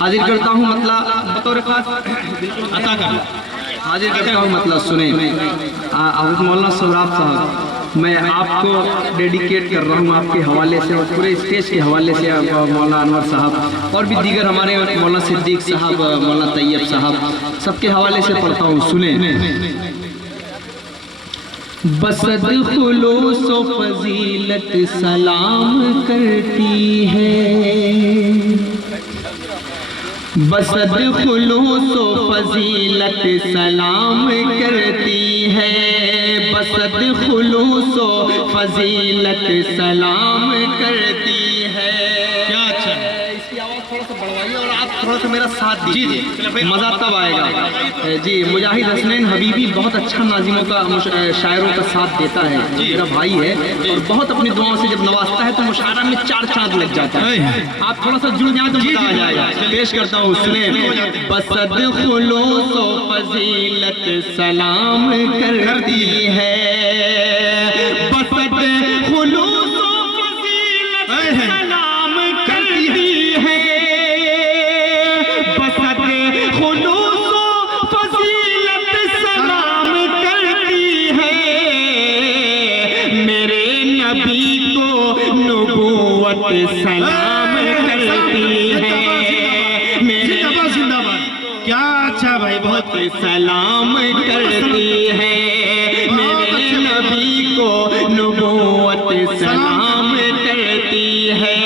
حاضر کرتا ہوں مطلب بطور خاص عطا کر حاضر کرتا ہوں مطلب سنیں حضرت مولانا سہراب صاحب، میں آپ کو ڈیڈیکیٹ کر رہا ہوں آپ کے حوالے سے اور پورے اسٹیج کے حوالے سے مولانا انور صاحب اور بھی دیگر ہمارے مولانا صدیق صاحب، مولانا طیب صاحب، سب کے حوالے سے پڑھتا ہوں، سنیں۔ بسد خلوص و فضیلت سلام کرتی ہے، بسد خلوص و فضیلت سلام کرتی ہے، بسد خلوص و فضیلت سلام کرتی ہے۔ کیا اچھا ہے، اس کی آواز تھوڑا سا بڑھوائیے اور آپ تھوڑا سا میرا ساتھ دیجیے، مزہ تب آئے گا۔ جی مجاہد حسنین حبیبی بہت اچھا ناظموں کا شاعروں کا ساتھ دیتا ہے، میرا بھائی ہے اور بہت اپنی دعاؤں سے جب نوازتا ہے تو مشاعرہ میں 4 چاند لگ جاتا ہے۔ آپ تھوڑا سا جڑ جائیں تو مزہ آ جائے گا۔ پیش کرتا ہوں، سنیں۔ بسد خلوص و فضیلت سلام کرتی ہے، بسد خلوص و فضیلت سلام کرتی ہے، بسد خلوص و فضیلت سلام کرتی ہے، میرے نبی کو نبوت سلام کرتی ہے، کیا اچھا بھائی، بہت سلام کرتی ہے، میرے نبی کو نبوت سلام کرتی ہے،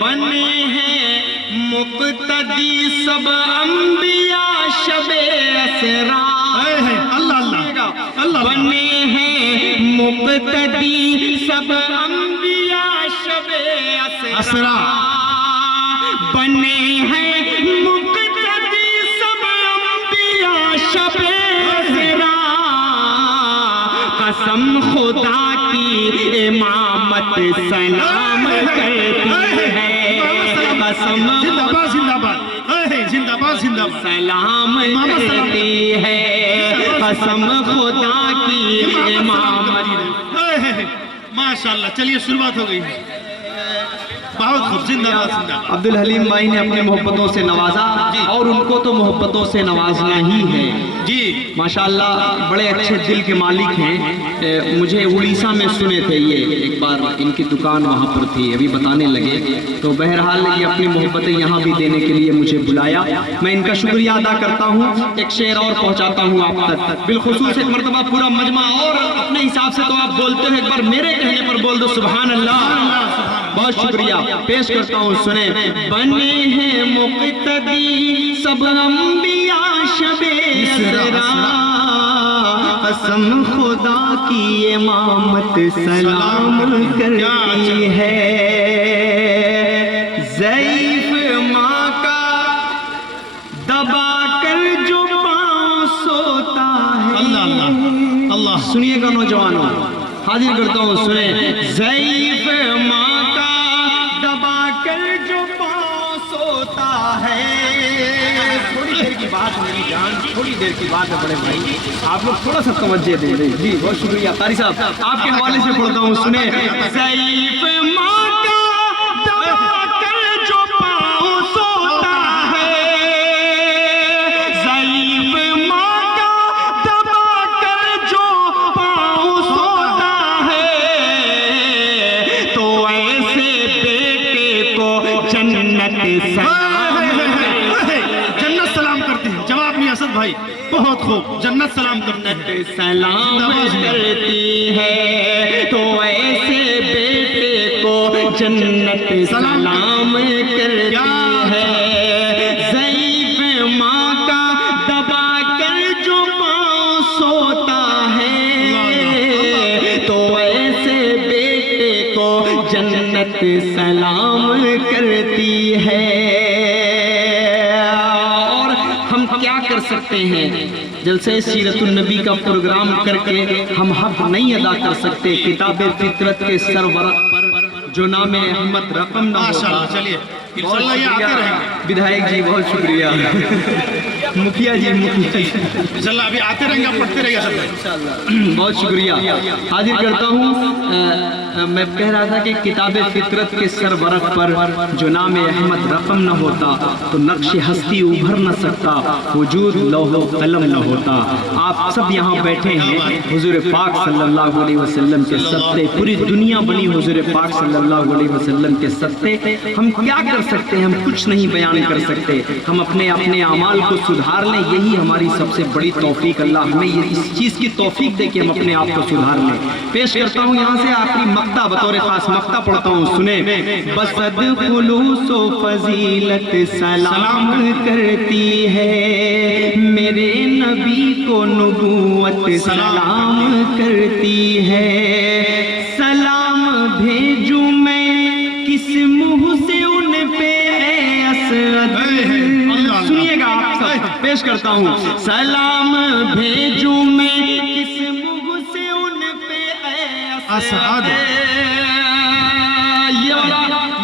بنے ہیں مقتدی سب انبیاء شب اسرا، بنے ہیں مقتدی سب انبیاء شب اسرا، بنے ہیں مقتدی سب انبیاء شب اسرا، قسم خدا کی امامت سلام کرتی ہے، قسم سلام کرتی ہے، قسم خدا کی امامت۔ ماشاءاللہ، چلیے شروعات ہو گئی، بہت خوب، زندہ باد زندہ باد۔ عبدالحلیم بھائی نے اپنے محبتوں سے نوازا اور ان کو تو محبتوں سے نوازنا ہی ہے جی ماشاءاللہ، بڑے اچھے دل کے مالک ہیں۔ مجھے اڑیسہ میں سنے تھے یہ، ایک بار ان کی دکان وہاں پر تھی، ابھی بتانے لگے، تو بہرحال یہ اپنی محبتیں یہاں بھی دینے کے لیے مجھے بلایا، میں ان کا شکریہ ادا کرتا ہوں۔ ایک شعر اور پہنچاتا ہوں آپ تک، بالخصوص ایک مرتبہ پورا مجمع اور اپنے حساب سے تو آپ بولتے ہو، ایک بار میرے کہنے پر بول دو سبحان اللہ، بہت شکریہ۔ پیش کرتا ہوں، سنیں۔ بنے ہیں مقتدی سب انبیاء شب اسرا، قسم خدا کی امامت سلام کرتی ہے، ضعیف ماں کا دبا کر جو پاؤں سوتا ہے۔ اللہ اللہ، سنیے گا نوجوانوں، حاضر کرتا ہوں، سنیں۔ ضعیف ماں کا دبا کر جو پاؤں سوتا ہے، تھوڑی دیر کی بات میری جان، تھوڑی دیر کی بات ہے بڑے بھائی، آپ لوگ تھوڑا سا توجہ دیں۔ جی بہت شکریہ قاری صاحب، آپ کے حوالے سے پڑھتا ہوں، سنیں۔ ضعیف ماں کا دبا کر جو پاؤں سوتا ہے، ضعیف ماں کا دبا کر جو پاؤں سوتا ہے، تو ایسے بیٹے کو جنت جنت سلام کرتی ہے، جواب نہیں اسد بھائی، بہت خوب، جنت سلام کرتی ہے، سلام کرتی ہے، تو ایسے بیٹے کو جنت سلام کرتی ہے، ضعیف ماں کا دبا کر جو پاؤں سوتا ہے، تو ایسے بیٹے کو جنت سلام کرتی ہے۔ اور ہم کیا کر سکتے ہیں، جلسہ سیرت النبی کا پروگرام کر کے ہم حق نہیں ادا کر سکتے کتاب فطرت کے سرورق پر جو نام احمد رقم نہ ہوگا۔ چلیے انشاءاللہ یہ آتے رہیں گے، بدھائک جی بہت شکریہ، مکھیا جی انشاءاللہ ابھی آتے رہیں گے، پڑھتے رہیں گے سب، بہت شکریہ۔ حاضر کرتا ہوں میں کہہ رہا تھا کہ کتاب فطرت کے سرورق پر جو نام احمد رقم نہ ہوتا تو نقش ہستی ابھر نہ سکتا، وجود لوح و قلم نہ ہوتا۔ آپ سب یہاں بیٹھے ہیں حضور پاک صلی اللہ علیہ وسلم کے صدقے، پوری دنیا بنی حضور پاک صلی اللہ علیہ وسلم کے صدقے۔ ہم کیا کر سکتے ہیں؟ ہم کچھ نہیں بیان کر سکتے۔ ہم اپنے اعمال کو سدھار لیں، یہی ہماری سب سے بڑی توفیق۔ اللہ ہمیں یہ اس چیز کی توفیق دے کہ ہم اپنے آپ کو سدھار لیں۔ پیش کرتا ہوں یہاں سے آخری مقطع، بطور خاص مقطع پڑھتا ہوں، سنیں۔ بصد خلوص و فضیلت سلام کرتی ہے، میرے نبی کو نبوت سلام کرتی ہے، سلام بھیجوں میں کس منہ سے ان پہ اے اسد۔ سنیے گا آپ سب، پیش کرتا ہوں۔ سلام بھیجوں میں کس منہ سے ان پہ اے اسد۔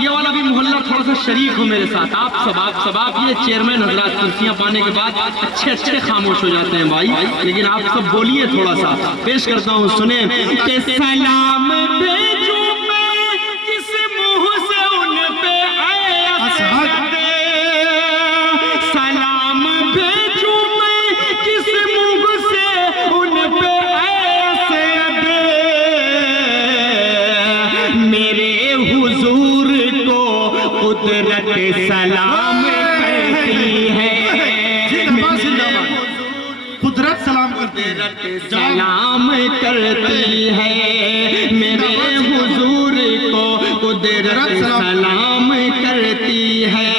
یہ والا بھی محلہ تھوڑا سا شریک ہو میرے ساتھ۔ آپ یہ چیئرمین حضرات کرسیاں پانے کے بعد اچھے خاموش ہو جاتے ہیں بھائی، لیکن آپ سب بولیے تھوڑا سا۔ پیش کرتا ہوں، سنیں۔ کہ سلام بھیجوں میں کس منہ سے ان پہ اے اسد، سلام بھیجوں میں کس منہ سے ان پہ اے اسد، میرے حضور کو قدرت سلام کرتی ہے، قدرت سلام کرتی ہے، سلام کرتی ہے، میرے حضور کو قدرت سلام کرتی ہے،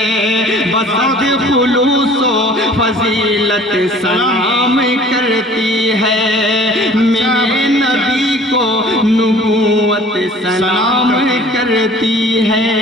بصد خلوص و فضیلت سلام کرتی ہے، میرے نبی کو نبوت سلام کرتی ہے۔